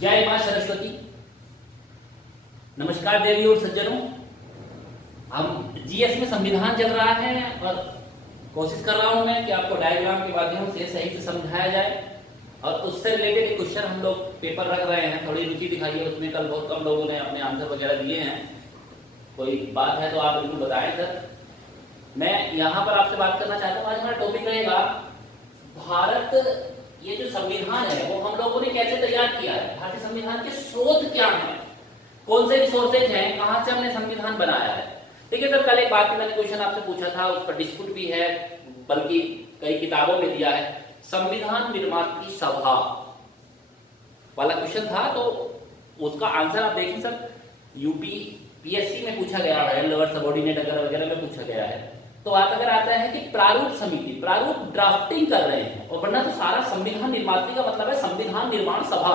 जय मां सरस्वती। नमस्कार देवी और सज्जनों। हम जीएस में संविधान चल रहा है और कोशिश कर रहा हूं मैं कि आपको डायग्राम के माध्यम से सही से समझाया जाए और उससे रिलेटेड एक क्वेश्चन हम लोग पेपर रख रहे हैं। थोड़ी रुचि दिखाइए उसमें। कल बहुत कम लोगों ने अपने आंसर वगैरह दिए हैं। कोई बात है तो आप बिल्कुल बताएं सर। मैं यहाँ पर आपसे बात करना चाहता हूँ। आज हमारा टॉपिक रहेगा भारत। ये जो संविधान है वो हम लोगों ने कैसे तैयार किया है, भारतीय संविधान के स्रोत क्या हैं, कौन से रिसोर्सेज हैं, कहां से हमने संविधान बनाया है। ठीक है सर। कल एक बात मैंने क्वेश्चन आपसे पूछा था, उस पर डिस्प्यूट भी है, बल्कि कई किताबों में दिया है। संविधान निर्मात्री सभा वाला क्वेश्चन था, तो उसका आंसर आप देखिए सर। यूपी पीएससी में पूछा गया है, लोअर सबऑर्डिनेट वगैरह में पूछा गया है। तो आप अगर आता है कि प्रारूप समिति, प्रारूप ड्राफ्टिंग कर रहे हैं, और वरना तो सारा संविधान निर्मात्री का मतलब है संविधान निर्माण सभा।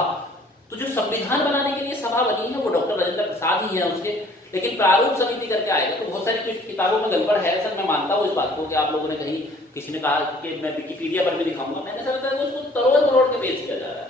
तो जो संविधान बनाने के लिए सभा बनी है वो डॉक्टर राजेंद्र प्रसाद ही है उसके। लेकिन प्रारूप समिति करके आएगा तो बहुत सारी कुछ किताबों में गड़बड़ है सर। मैं मानता हूँ इस बात को कि आप लोगों ने कहीं, किसी ने कहा कि मैं विकिपीडिया पर भी दिखाऊंगा, मैंने सर उसको तरोड़ के पेश किया जा रहा है।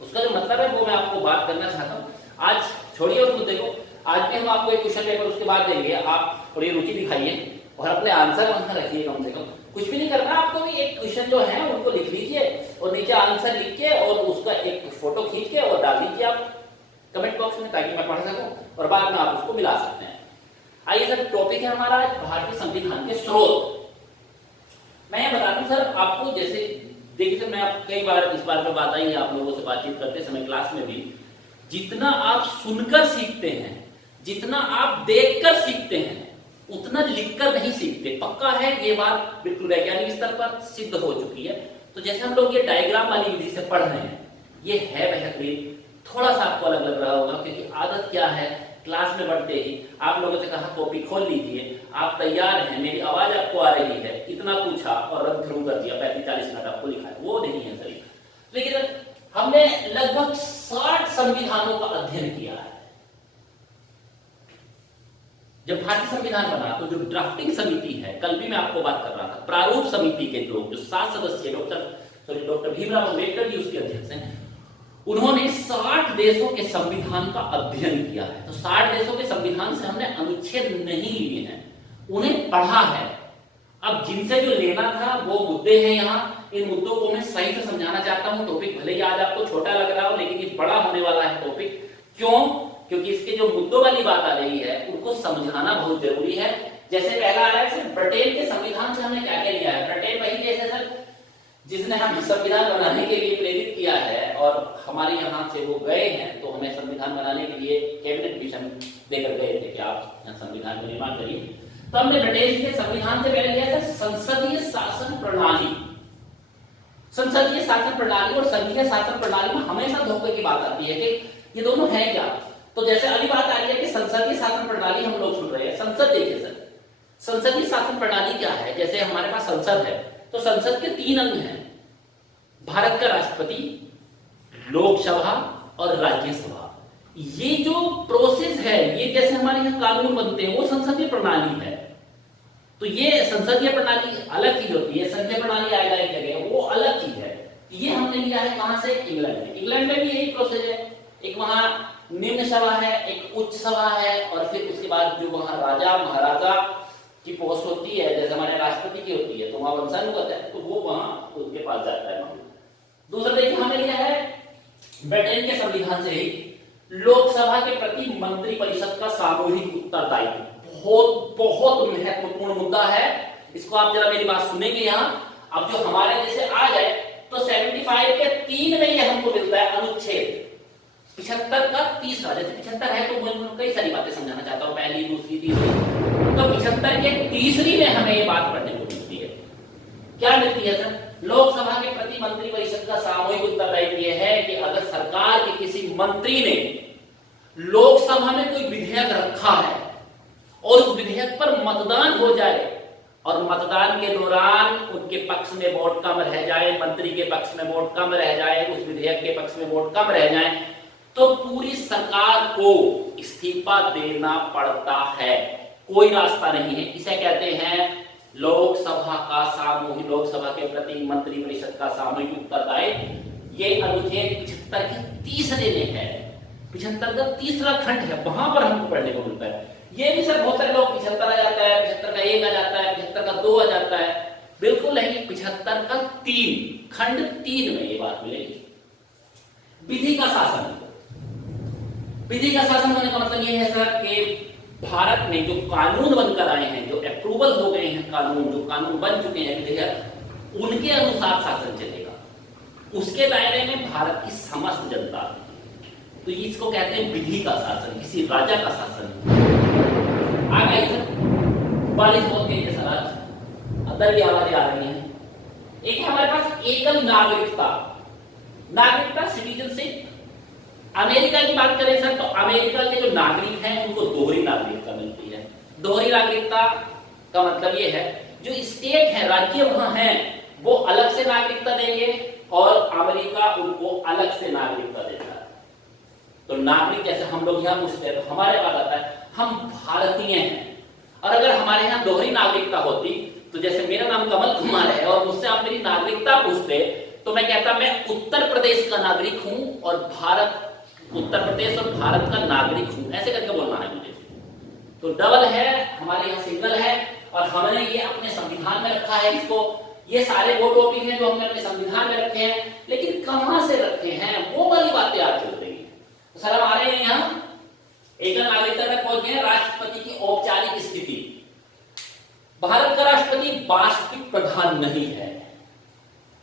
उसका जो मतलब है वो मैं आपको बात करना चाहता हूँ। आज छोड़िए उस मुद्दे को। आज भी हम आपको एक क्वेश्चन पेपर उसके बाद देंगे। आप थोड़ी रुचि दिखाइए और अपने आंसर वहां रखिए। कम से कम कुछ भी नहीं करना आपको, भी एक क्वेश्चन जो है उनको लिख लीजिए और नीचे आंसर लिख के और उसका एक फोटो खींच के और डाल दीजिए आप कमेंट बॉक्स में, ताकि मैं पढ़ सकूं और बाद में आप उसको मिला सकते हैं। आइए सर, टॉपिक है हमारा भारतीय संविधान के स्रोत। मैं ये बता दूं सर आपको, जैसे देखिए सर, मैं आप कई बार इस बार में बात आई है आप लोगों से बातचीत करते समय क्लास में भी, जितना आप सुनकर सीखते हैं, जितना आप देखकर सीखते हैं, उतना लिखकर नहीं सीखते। पक्का है ये बात, बिल्कुल वैज्ञानिक स्तर पर सिद्ध हो चुकी है। तो जैसे हम लोग ये डायग्राम वाली विधि से पढ़ रहे हैं, ये है बेहतरीन। थोड़ा सा आपको अलग लग रहा होगा क्योंकि आदत क्या है, क्लास में बढ़ते ही आप लोगों से कहा कॉपी खोल लीजिए, आप तैयार हैं, मेरी आवाज आपको आ रही है, इतना पूछा और रद्द शुरू कर दिया, 35-40 मिनट आपको लिखा है, वो नहीं है सही। लेकिन हमने लगभग 60 संविधानों का अध्ययन किया है। जब भारतीय संविधान बना तो जो ड्राफ्टिंग समिति है, कल भी मैं आपको बात कर रहा था, प्रारूप समिति के लोग जो 7 सदस्य डॉक्टर भीमराव अम्बेडकर जी उसके अध्यक्ष हैं, उन्होंने 60 देशों के संविधान का अध्ययन किया है। तो 60 देशों के संविधान से हमने अनुच्छेद नहीं लिए हैं, उन्हें पढ़ा है। अब जिनसे जो लेना था वो मुद्दे हैं यहाँ। इन मुद्दों को मैं सही से समझाना चाहता हूँ। टॉपिक भले ही आज आपको छोटा लग रहा हो, लेकिन ये बड़ा होने वाला है टॉपिक। क्यों? क्योंकि इसके जो मुद्दों वाली बात आ रही है उनको समझाना बहुत जरूरी है। जैसे पहला आ रहा है सर, ब्रिटेन के संविधान से हमने क्या क्या लिया है। ब्रिटेन वही जैसे सर जिसने हमें संविधान बनाने के लिए प्रेरित किया है और हमारे यहाँ से वो गए हैं, तो हमें संविधान बनाने के लिए कैबिनेट मिशन देकर गए थे कि आप संविधान को निर्माण करिए। तो हमने ब्रिटेन के संविधान से पहले लिया था संसदीय शासन प्रणाली। संसदीय शासन प्रणाली और संघीय शासन प्रणाली में हमेशा धोखे की बात आती है कि ये दोनों है क्या। तो जैसे अभी बात आ रही है कि संसदीय शासन प्रणाली हम लोग सुन रहे हैं। संसद देखिए सर, संसदीय शासन प्रणाली क्या है। जैसे हमारे पास संसद है तो संसद के 3 अंग हैं, भारत का राष्ट्रपति, लोकसभा और राज्यसभा। ये जो प्रोसेस है, ये जैसे हमारे यहाँ कानून बनते हैं, वो संसदीय प्रणाली है। तो ये संसदीय प्रणाली अलग चीज होती है, संघीय प्रणाली आएगा एक जगह, वो अलग चीज है। ये हमने लिया है कहां से? इंग्लैंड में। इंग्लैंड में भी यही प्रोसेस है। एक वहां निम्न सभा है, एक उच्च सभा है, और फिर उसके बाद जो वहां राजा महाराजा की पोस्ट होती है, जैसे हमारे राष्ट्रपति की होती है, तो वहां वंशानुगत है, तो वो वहां उसके पास जाता है। दूसरा देखिए हमने लिया है ब्रिटेन के संविधान से ही लोकसभा के प्रति मंत्री परिषद का सामूहिक उत्तरदायित्व। बहुत बहुत महत्वपूर्ण मुद्दा है। इसको आप जरा मेरी बात सुनेंगे यहाँ। अब जो हमारे जैसे आ जाए तो 75 के 3 में ये हमको मिलता है अनुच्छेद 75 का तीसरा। जैसे 75 है तो मैं कई सारी बातें समझाना चाहता हूँ, पहली दूसरी तीसरी। तो 75 के तीसरी में हमें ये बात पढ़ने को मिलती है। क्या मिलती है सर? लोकसभा के प्रति मंत्री परिषद का सामूहिक उत्तरदायित्व यह है कि अगर सरकार के किसी मंत्री ने लोकसभा में कोई विधेयक रखा है और उस विधेयक पर मतदान हो जाए और मतदान के दौरान उनके पक्ष में वोट कम रह जाए, मंत्री के पक्ष में वोट कम रह जाए, उस विधेयक के पक्ष में वोट कम रह जाए, तो पूरी सरकार को इस्तीफा देना पड़ता है। कोई रास्ता नहीं है। इसे कहते हैं लोकसभा का सामूहिक, लोकसभा के प्रति मंत्री परिषद का सामूहिक उत्तरदायित्व। ये अनुच्छेद 75 के तीसरे में है, 75 का तीसरा खंड है, वहां पर हमको पढ़ने को मिलता है। ये भी सर बहुत सारे लोग 75 आ जाता है, 75 का 1 आ जाता है, 75 का 2 आ जाता है, बिल्कुल नहीं, 75 का 3 खंड 3 में ये बात मिलेगी। विधि का शासन, विधि का शासन होने का मतलब ये है सर कि भारत में जो कानून बनकर आए हैं, जो अप्रूवल हो गए हैं कानून, जो कानून बन चुके हैं विधेयक, उनके अनुसार शासन चलेगा, उसके दायरे में भारत की समस्त जनता, तो इसको कहते हैं विधि का शासन, किसी राजा का शासन। आ गए सर, बारिश बहुत तेज है सर, आज अंदर की आवाजें आ रही हैं। एक है हमारे पास एकल नागरिकता, नागरिकता सिटीजनशिप। अमेरिका की बात करें सर तो अमेरिका के जो नागरिक हैं उनको दोहरी नागरिकता मिलती है। दोहरी नागरिकता का मतलब ये है जो स्टेट है, राज्य वहां है, वो अलग से नागरिकता देंगे और अमेरिका उनको अलग से नागरिकता देता है। तो नागरिक जैसे हम लोग यहाँ पूछते हैं तो हमारे पास आता है हम भारतीय हैं, और अगर हमारे यहाँ दोहरी नागरिकता होती तो जैसे मेरा नाम कमल कुमार है और मुझसे आप मेरी नागरिकता पूछते तो मैं कहता मैं उत्तर प्रदेश का नागरिक हूं और भारत, उत्तर प्रदेश और भारत का नागरिक हूं, ऐसे करके बोलना है मुझे। तो डबल है, हमारे यहाँ सिंगल है, और हमने ये अपने संविधान में रखा है इसको। ये सारे वो टॉपिक हैं जो हमने अपने संविधान में रखे हैं, लेकिन कहां से रखे हैं वो वाली बातें आज चल रही है। तो सर हमारे यहाँ एकल नागरिकता तक पहुंच गए। राष्ट्रपति की औपचारिक स्थिति, भारत का राष्ट्रपति वास्तविक प्रधान नहीं है।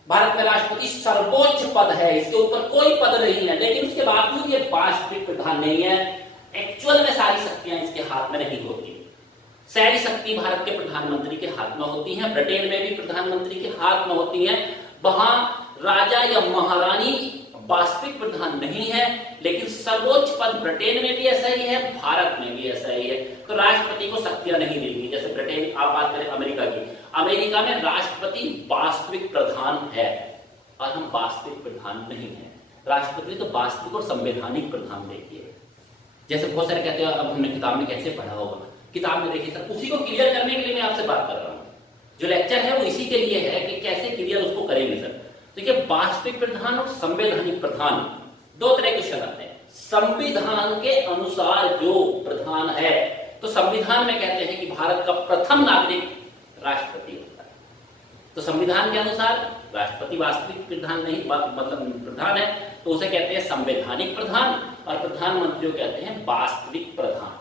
भारत में राष्ट्रपति सर्वोच्च पद है, इसके ऊपर कोई पद नहीं है, लेकिन उसके बावजूद ये वास्तविक प्रधान नहीं है। एक्चुअल में सारी शक्तियां इसके हाथ में नहीं होती। सारी शक्ति भारत के प्रधानमंत्री के हाथ में होती है, ब्रिटेन में भी प्रधानमंत्री के हाथ में होती है। वहां राजा या महारानी वास्तविक प्रधान नहीं है, लेकिन सर्वोच्च पद ब्रिटेन में भी ऐसा ही है, भारत में भी ऐसा ही है। तो राष्ट्रपति को शक्तियां नहीं मिलती। जैसे ब्रिटेन, आप बात करें अमेरिका की, अमेरिका में राष्ट्रपति वास्तविक प्रधान है और हम वास्तविक प्रधान नहीं है। राष्ट्रपति तो वास्तविक और संवैधानिक प्रधान देखिए। जैसे बहुत सारे कहते हैं अब हमने किताब में कैसे पढ़ा होगा, किताब में देखिए सर, उसी को क्लियर करने के लिए मैं आपसे बात कर रहा हूँ। जो लेक्चर है वो इसी के लिए है कि कैसे क्लियर उसको करेंगे सर। देखिए वास्तविक प्रधान और संवैधानिक प्रधान दो तरह के शब्द आते हैं। संविधान के अनुसार जो प्रधान है, तो संविधान में कहते हैं कि भारत का प्रथम नागरिक राष्ट्रपति होता है। तो संविधान के अनुसार राष्ट्रपति वास्तविक प्रधान नहीं, मतलब प्रधान है, तो उसे कहते हैं संवैधानिक प्रधान, और प्रधानमंत्री को कहते हैं वास्तविक प्रधान।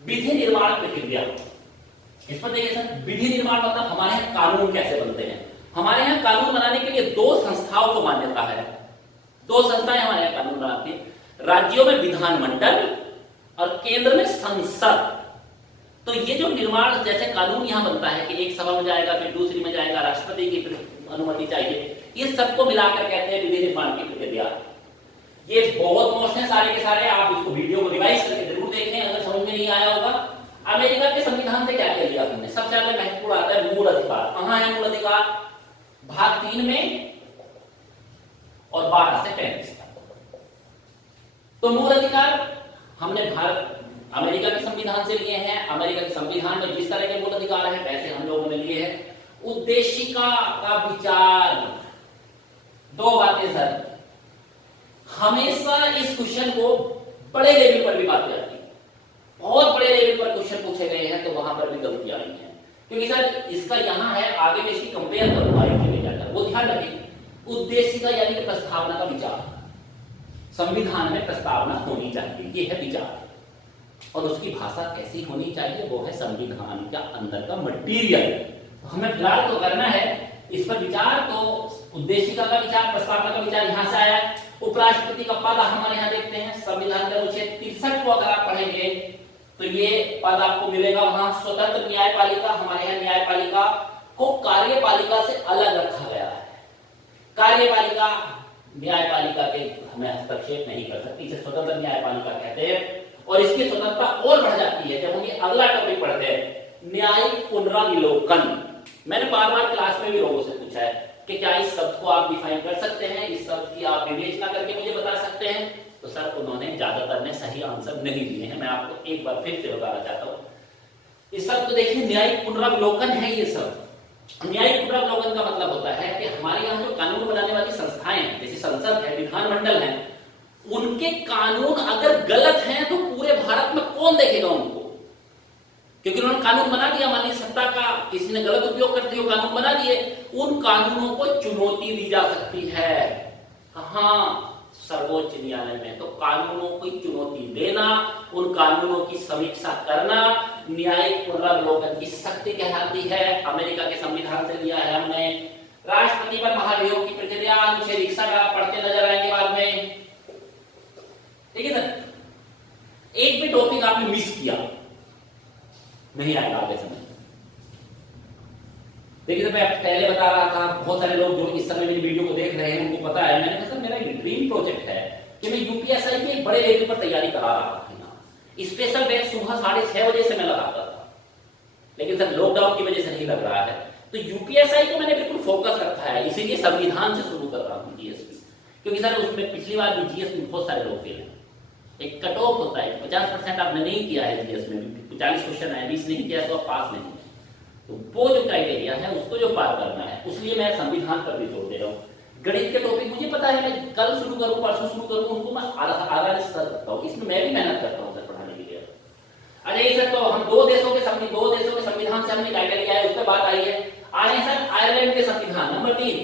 विधि निर्माण प्रक्रिया, इस पर देखिए सर, विधि निर्माण मतलब हमारे यहाँ कानून कैसे बनते हैं। हमारे यहाँ कानून बनाने के लिए दो संस्थाओं को मान्यता है। दो संस्थाएं हमारे यहाँ कानून बनाती है, राज्यों में विधानमंडल और केंद्र में संसद। तो ये जो निर्माण, जैसे कानून यहाँ बनता है कि एक सभा में जाएगा, फिर दूसरी में जाएगा, राष्ट्रपति की अनुमति चाहिए, ये सबको मिलाकर कहते हैं विधि निर्माण की प्रक्रिया। ये बहुत मोस्ट है सारे के सारे, आप इसको वीडियो को रिवाइज करके जरूर देखें अगर समझ में नहीं आया होगा। अमेरिका के संविधान से क्या कह दिया हमने, सबसे पहले महत्वपूर्ण आता है मूल अधिकार। कहां है मूल अधिकार? भाग 3 में और 12 से 35 तक। तो मूल अधिकार हमने भारत अमेरिका के संविधान से लिए हैं। अमेरिका के संविधान में जिस तरह के मूल अधिकार हैं वैसे हम लोगों ने लिए हैं। उद्देशिका का विचार, दो बातें सर, हमेशा इस क्वेश्चन को बड़े लेवल पर भी बात आती है, बहुत बड़े लेवल पर क्वेश्चन पूछे गए हैं तो वहां पर भी गलतियां आई हैं, क्योंकि सर इसका यहां है, आगे में इसकी कंपेयर करूंगा में जाकर, वो ध्यान रखें। उद्देशिका यानी कि प्रस्तावना का विचार, संविधान में प्रस्तावना होनी चाहिए, ये है विचार, और उसकी भाषा कैसी होनी चाहिए, वो है संविधान का अंदर का मटीरियल। तो हमें फिलहाल तो करना है इस पर विचार। तो उद्देशिका का विचार, प्रस्तावना का विचार यहां से आया। उपराष्ट्रपति का पद हमारे यहाँ देखते हैं संविधान का अनुच्छेद 63 को अगर आप पढ़ेंगे तो ये पद आपको मिलेगा वहां। स्वतंत्र न्यायपालिका, हमारे यहाँ न्यायपालिका को कार्यपालिका से अलग रखा गया है। कार्यपालिका न्यायपालिका के हमें हस्तक्षेप नहीं कर सकती, इसे स्वतंत्र न्यायपालिका कहते हैं। और इसकी स्वतंत्रता और बढ़ जाती है जब हम ये अगला टॉपिक पढ़ते हैं, न्यायिक पुनराविलोकन। मैंने बार बार क्लास में भी लोगों से पूछा है कि क्या इस शब्द को आप डिफाइन कर सकते हैं, इस शब्द की आप विवेचना करके मुझे बता सकते हैं। तो सर उन्होंने ज्यादातर ने सही आंसर नहीं दिए हैं। मैं आपको एक बार फिर से बताना चाहता हूं, इस शब्द को देखिए, न्यायिक पुनराविलोकन है ये शब्द। न्यायिक पुनरावलोकन का मतलब होता है कि हमारे यहाँ जो कानून बनाने वाली संस्थाएं हैं, जैसे संसद है, विधानमंडल है, उनके कानून अगर गलत हैं तो पूरे भारत में कौन देखेगा उनको? क्योंकि उन्होंने कानून बना दिया, मान लीजिए सत्ता का किसी ने गलत उपयोग करते हुए कानून बना दिए, उन कानूनों को चुनौती दी जा सकती है। हाँ, सर्वोच्च न्यायालय में। तो कानूनों को चुनौती देना, उन कानूनों की समीक्षा करना न्यायिक पुनरावलोकन की शक्ति कहलाती है। अमेरिका के संविधान से लिया है हमने। राष्ट्रपति पर महाभियोग की प्रक्रिया अनुच्छेद 61 का पढ़ते नजर आएंगे बाद में, ठीक है सर। एक भी टॉपिक आपने मिस किया नहीं आएगा आगे समय। देखिए मैं पहले बता रहा था, बहुत सारे लोग जो इस समय मेरी वीडियो को देख रहे हैं उनको पता है, मैंने कहा सर मेरा एक ड्रीम प्रोजेक्ट है कि मैं यूपीएसआई के एक बड़े लेवल पर तैयारी करा रहा था। स्पेशल बैच सुबह 6:30 बजे से मैं लगाता था, लेकिन सर लॉकडाउन की वजह से नहीं लग रहा है। तो यूपीएसआई को मैंने बिल्कुल फोकस रखा है, इसीलिए संविधान से शुरू कर रहा हूँ जीएस, क्योंकि सर उसमें पिछली बार भी जीएस में बहुत सारे लोग फेल हैं। एक कट ऑफ होता है, 50% आपने नहीं किया है जीएस में, 40 क्वेश्चन है, 20 नहीं किया है तो आप पास नहीं है। तो वो जो क्राइटेरिया है उसको जो पार करना है, उसलिए मैं संविधान पर भी जोर दे रहा हूँ। गणित के टॉपिक मुझे पता है, मैं कल शुरू करूँ परसों शुरू करूँ, उनको मैं आराम से कर सकता हूँ, इसमें मैं भी मेहनत करता हूँ सर पढ़ाने के लिए। अच्छा ये सर, तो हम दो देशों के संविधान से हमने क्या क्या लिया है, उस पर बात आई है। आ रहे हैं सर आयरलैंड के संविधान। नंबर 3,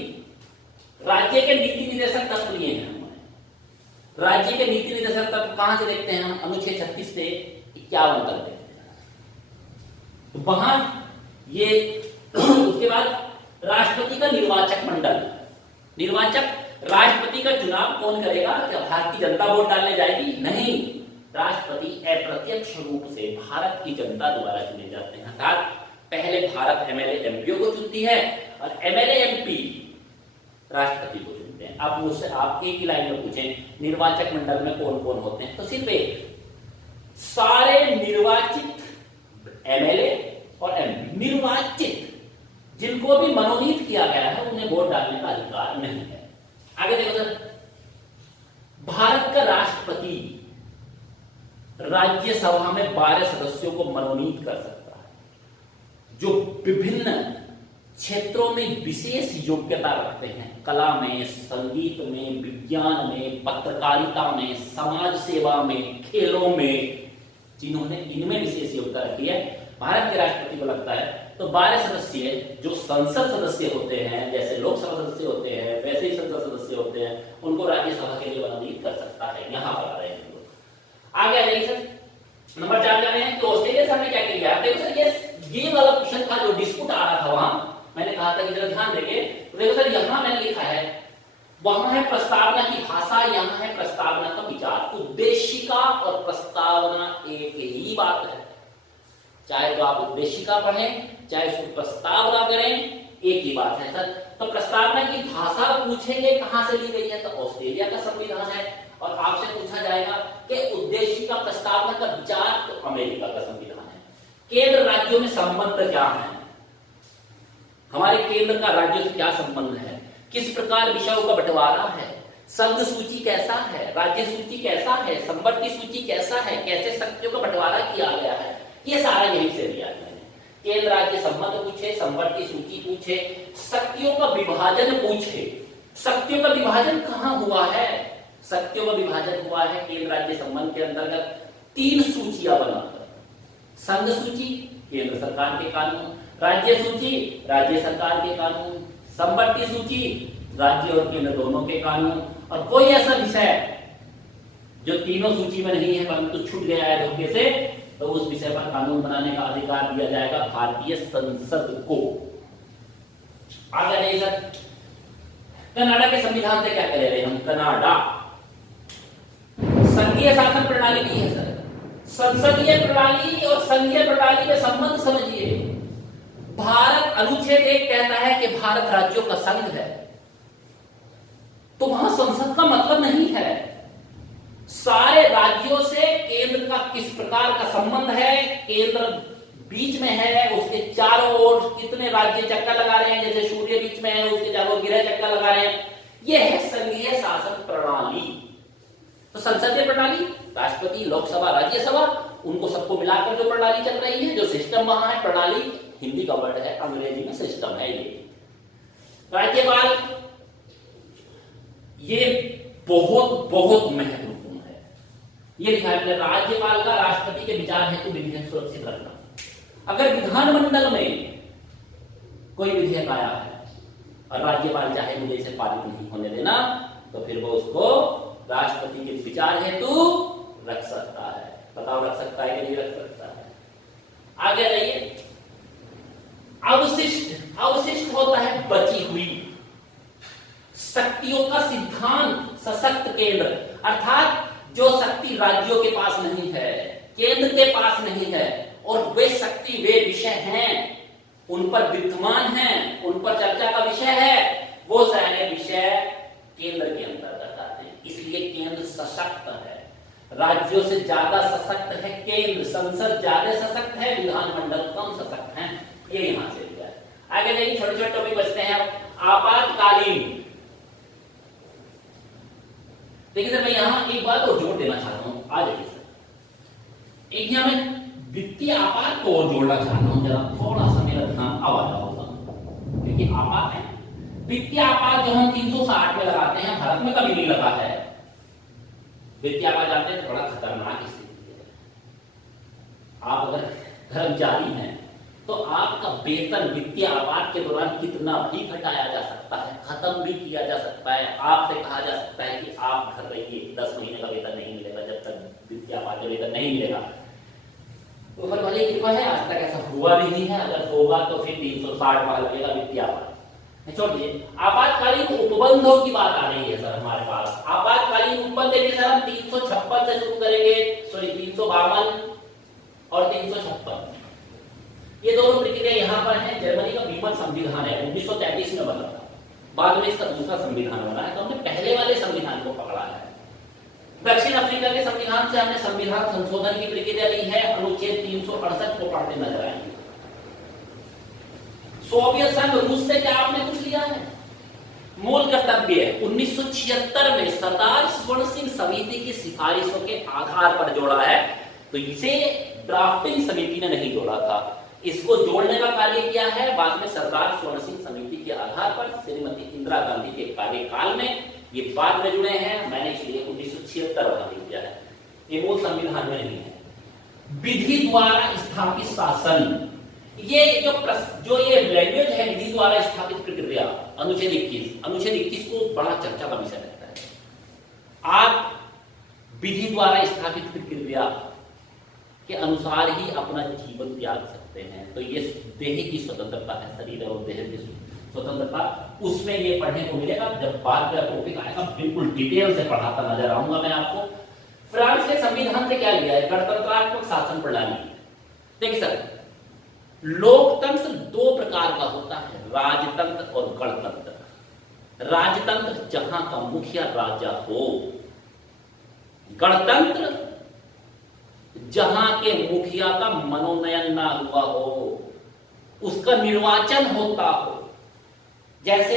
राज्य के नीति निर्देशक तत्व लिए हैं। राज्य के नीति निर्देशक तत्व कहां से देखते हैं हम? अनुच्छेद 36 से 51 तक देखते हैं। तो वहां ये उसके बाद राष्ट्रपति का निर्वाचक मंडल, राष्ट्रपति का चुनाव कौन करेगा? क्या भारतीय जनता वोट डालने जाएगी? नहीं, राष्ट्रपति अप्रत्यक्ष रूप से भारत की जनता द्वारा चुने जाते हैं। अर्थात पहले भारत एमएलए एमपीओ को चुनती है और एमएलए एमपी राष्ट्रपति को चुनते हैं। अब मुझसे आप एक ही लाइन में पूछें निर्वाचक मंडल में कौन कौन होते हैं, तो सिर्फ एक, सारे निर्वाचित एमएलए और एमपी, निर्वाचित जिनको भी मनोनीत किया गया है उन्हें वोट डालने का अधिकार नहीं है। आगे देखो सर, भारत का राष्ट्रपति राज्यसभा में 12 सदस्यों को मनोनीत कर सकता है जो विभिन्न क्षेत्रों में विशेष योग्यता रखते हैं, कला में, संगीत में, विज्ञान में, पत्रकारिता में, समाज सेवा में, खेलों में, जिन्होंने इनमें विशेष योग्यता रखी है, भारत के राष्ट्रपति को लगता है। तो 12 सदस्य जो संसद सदस्य होते हैं, जैसे लोकसभा सदस्य होते हैं वैसे ही संसद सदस्य होते हैं, उनको राज्यसभा के लिए मनोनीत कर सकता है। यहां पर आ रहे हैं आगे आ जाइए सर। नंबर 4 जा रहे हैं। तो ऑस्ट्रेलिया सर ने क्या किया? देखो सर ये वाला क्वेश्चन था जो डिस्प्यूट आ रहा था, वहां मैंने कहा था कि जरा ध्यान देंगे। तो देखो सर यहां मैंने लिखा है, वहां है प्रस्तावना की भाषा, यहां है प्रस्तावना का विचार। उद्देशिका और प्रस्तावना एक ही बात है, चाहे तो आप उद्देशिका पढ़ें चाहे उसको प्रस्तावना करें, एक ही बात है सर। तो प्रस्तावना की भाषा पूछेंगे कहां से ली गई है, तो ऑस्ट्रेलिया का संविधान है। और आपसे पूछा जाएगा कि उद्देशिका प्रस्तावना का विचार, तो अमेरिका का संविधान है। केंद्र राज्यों में संबंध क्या है, हमारे केंद्र का राज्यों से क्या संबंध है, किस प्रकार विषयों का बंटवारा है, शब्द सूची कैसा है, राज्य सूची कैसा है, संवर्ती सूची कैसा है, कैसे शक्तियों का बंटवारा किया गया है, ये सारा यही से लिया मैंने। केंद्र राज्य संबंध पूछे, संवर्ती सूची पूछे, शक्तियों का विभाजन पूछे। शक्तियों का विभाजन कहां हुआ है? शक्तियों का विभाजन हुआ है केंद्र राज्य संबंध के अंतर्गत 3 सूचियां बनाकर, संघ सूची केंद्र सरकार के कानून, राज्य सूची राज्य सरकार के कानून, संवर्ती सूची राज्य और केंद्र दोनों के कानून, और कोई ऐसा विषय जो तीनों सूची में नहीं है परंतु छूट गया है धोखे से, तो उस विषय पर कानून बनाने का अधिकार दिया जाएगा भारतीय संसद को। आगे सर, कनाडा के संविधान से क्या कह रहे हैं हम? कनाडा संघीय शासन प्रणाली की है सर। संसदीय प्रणाली और संघीय प्रणाली में संबंध समझिए। भारत अनुच्छेद 1 कहता है कि भारत राज्यों का संघ है, तो वहां संसद का मतलब नहीं है। सारे राज्यों से केंद्र का किस प्रकार का संबंध है, केंद्र बीच में है, उसके चारों ओर कितने राज्य चक्कर लगा रहे हैं, जैसे सूर्य बीच में है उसके चारों ग्रह चक्कर लगा रहे हैं, यह है संघीय शासन प्रणाली। तो संसदीय प्रणाली राष्ट्रपति, लोकसभा, राज्यसभा, उनको सबको मिलाकर जो प्रणाली चल रही है, जो सिस्टम वहां है, प्रणाली हिंदी का वर्ड है, अंग्रेजी में सिस्टम है ये। राज्यपाल ये बहुत बहुत महत्वपूर्ण है। ये लिखा है राज्यपाल का राष्ट्रपति के विचार हेतु विधेयक सुरक्षित रखना। अगर विधानमंडल में कोई विधेयक आया है और राज्यपाल चाहे मुझे इसे पारित नहीं होने देना, तो फिर वो उसको राष्ट्रपति के विचार हेतु रख सकता है। बताओ रख सकता है कि नहीं रख सकता है? आगे जाइए। अवशिष्ट, अवशिष्ट होता है बची हुई शक्तियों का सिद्धांत सशक्त केंद्र, अर्थात जो शक्ति राज्यों के पास नहीं है, केंद्र के पास नहीं है, और वे शक्ति वे विषय हैं उन पर विद्यमान हैं, उन पर चर्चा का विषय है, वो सारे विषय केंद्र के अंतर्गत आते हैं। इसलिए केंद्र सशक्त है, राज्यों से ज्यादा सशक्त है केंद्र, संसद ज्यादा सशक्त है, विधानमंडल कम सशक्त है। ये यहां से लिया है। आगे देखिए, छोटे छोटे टॉपिक बचते हैं। आपातकालीन, देखिए सर मैं यहां एक बात और जोड़ देना चाहता हूं। आ जाइए सर, एक यहां मैं वित्तीय आपात को और जोड़ना चाहता हूं। जरा थोड़ा सा मेरा ध्यान आवाज होगा, क्योंकि आपात है, वित्तीय आपात जो हम 360 में लगाते हैं, भारत में कभी नहीं लगा है। वित्तीय आपात जानते हैं, बड़ा खतरनाक स्थिति है। आप अगर कर्मचारी हैं तो आपका वेतन वित्तीय आपात के दौरान कितना भी घटाया जा सकता है, खत्म भी किया जा सकता है। आपसे कहा जा सकता है कि आप घर रहिए, 10 महीने का वेतन नहीं मिलेगा, जब तक वित्तीय आपात का वेतन नहीं मिलेगा। तो ऊपर वाली कृपा है, आज तक ऐसा हुआ भी नहीं है। अगर होगा तो फिर 360 माह लगेगा वित्तीय आपात। छोड़िए, आपातकालीन उपबंधों की बात आ रही है सर हमारे पास। आपातकालीन उपबंध देखिए सर, हम 356 से शुरू करेंगे, सॉरी 352 और 356। ये दोनों प्रक्रिया यहाँ पर है। जर्मनी का बीमन संविधान है, 1933 में बना था, बाद में इसका दूसरा संविधान बना है, तो हमने पहले वाले संविधान को पकड़ा है। दक्षिण अफ्रीका के संविधान से हमने संविधान संशोधन की प्रक्रिया ली है, अनुच्छेद 368 को पढ़ते नजर आएंगे। सोवियत संघ रूस से क्या आपने कुछ लिया है? मूल कर्तव्य 1976 में सरदार स्वर्ण सिंह समिति की सिफारिशों के आधार पर जोड़ा है। तो इसे ड्राफ्टिंग समिति ने नहीं जोड़ा था, इसको जोड़ने का कार्य किया है बाद में सरदार स्वर्ण सिंह समिति के आधार पर श्रीमती इंदिरा गांधी के कार्यकाल में। ये बाद में जुड़े हैं, मैंने इसलिए 1976 बना दिया है, ये मूल संविधान में नहीं है। विधि द्वारा स्थापित शासन, ये जो ये लैंग्वेज है, विधि द्वारा स्थापित प्रक्रिया, अनुच्छेद 21। अनुच्छेद 21 को बड़ा चर्चा का विषय रहता है। आप विधि द्वारा स्थापित प्रक्रिया के अनुसार ही अपना जीवन त्याग सकते हैं। तो ये देह की स्वतंत्रता है, शरीर और देह की स्वतंत्रता, उसमें ये पढ़ने को मिलेगा। जब बाद का टॉपिक आएगा बिल्कुल डिटेल से पढ़ाता नजर आऊंगा मैं आपको। फ्रांस के संविधान से क्या लिया है? गणतंत्रात्मक शासन प्रणाली। देखिए सर, लोकतंत्र दो प्रकार का होता है, राजतंत्र और गणतंत्र। राजतंत्र जहां का मुखिया राजा हो, गणतंत्र जहां के मुखिया का मनोनयन ना हुआ हो, उसका निर्वाचन होता हो। जैसे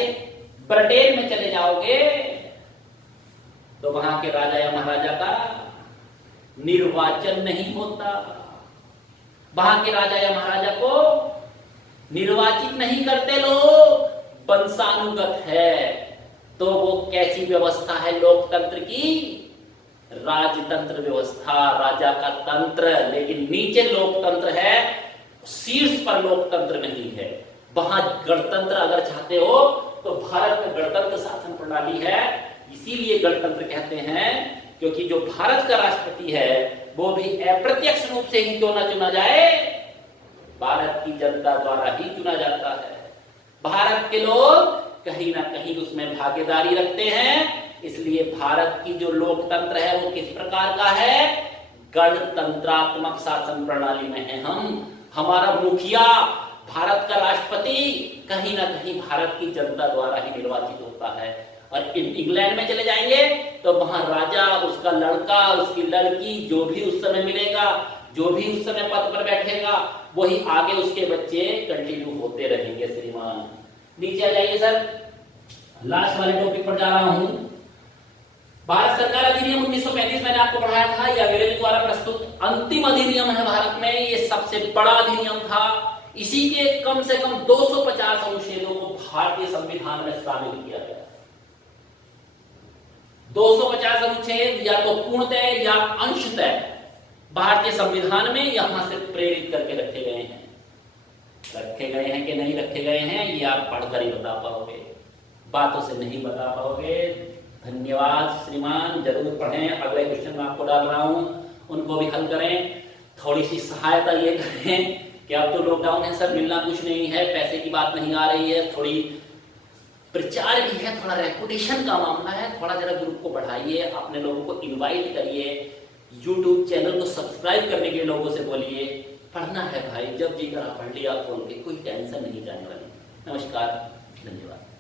ब्रिटेन में चले जाओगे तो वहां के राजा या महाराजा का निर्वाचन नहीं होता, वहां के राजा या महाराजा को निर्वाचित नहीं करते लोग, वंशानुगत है। तो वो कैसी व्यवस्था है लोकतंत्र की? राजतंत्र व्यवस्था, राजा का तंत्र, लेकिन नीचे लोकतंत्र है, शीर्ष पर लोकतंत्र नहीं है। वहां गणतंत्र अगर चाहते हो तो भारत में गणतंत्र शासन प्रणाली है। इसीलिए गणतंत्र कहते हैं, क्योंकि जो भारत का राष्ट्रपति है वो भी अप्रत्यक्ष रूप से ही क्यों ना चुना जाए, भारत की जनता द्वारा ही चुना जाता है। भारत के लोग कहीं ना कहीं उसमें भागीदारी रखते हैं। इसलिए भारत की जो लोकतंत्र है वो किस प्रकार का है? गणतंत्रात्मक शासन प्रणाली में है हम। हमारा मुखिया, भारत का राष्ट्रपति कहीं ना कहीं भारत की जनता द्वारा ही निर्वाचित होता है। और इंग्लैंड में चले जाएंगे तो वहां राजा, उसका लड़का, उसकी लड़की, जो भी उस समय मिलेगा, जो भी उस समय पद पर बैठेगा, वही आगे उसके बच्चे कंटिन्यू होते रहेंगे। श्रीमान नीचे आ जाइए सर, लास्ट वाले टॉपिक पर जा रहा हूं। भारत सरकार अधिनियम 1935 मैंने आपको पढ़ाया था, यह अंग्रेजों द्वारा प्रस्तुत अंतिम अधिनियम है भारत में। ये सबसे बड़ा अधिनियम था। इसी के कम से कम 250 अनुच्छेदों को भारतीय संविधान में शामिल किया गया। 250 अनुच्छेद या तो पूर्णतः या अंशतः भारतीय संविधान में यहां से प्रेरित करके रखे गए हैं। रखे गए हैं कि नहीं रखे गए हैं ये आप पढ़कर ही बता पाओगे, बातों से नहीं बता पाओगे। धन्यवाद श्रीमान, जरूर पढ़ें। अगले क्वेश्चन मैं आपको डाल रहा हूं, उनको भी हल करें। थोड़ी सी सहायता ये करें कि अब तो लॉकडाउन है सर, मिलना कुछ नहीं है, पैसे की बात नहीं आ रही है, थोड़ी प्रचार भी है, थोड़ा रेपुटेशन का मामला है, थोड़ा जरा ग्रुप को बढ़ाइए, अपने लोगों को इनवाइट करिए, यूट्यूब चैनल को सब्सक्राइब करने के लिए लोगों से बोलिए। पढ़ना है भाई, जब जी करा पढ़ लिया खोल के, कोई टेंशन नहीं जाने वाली। नमस्कार, धन्यवाद।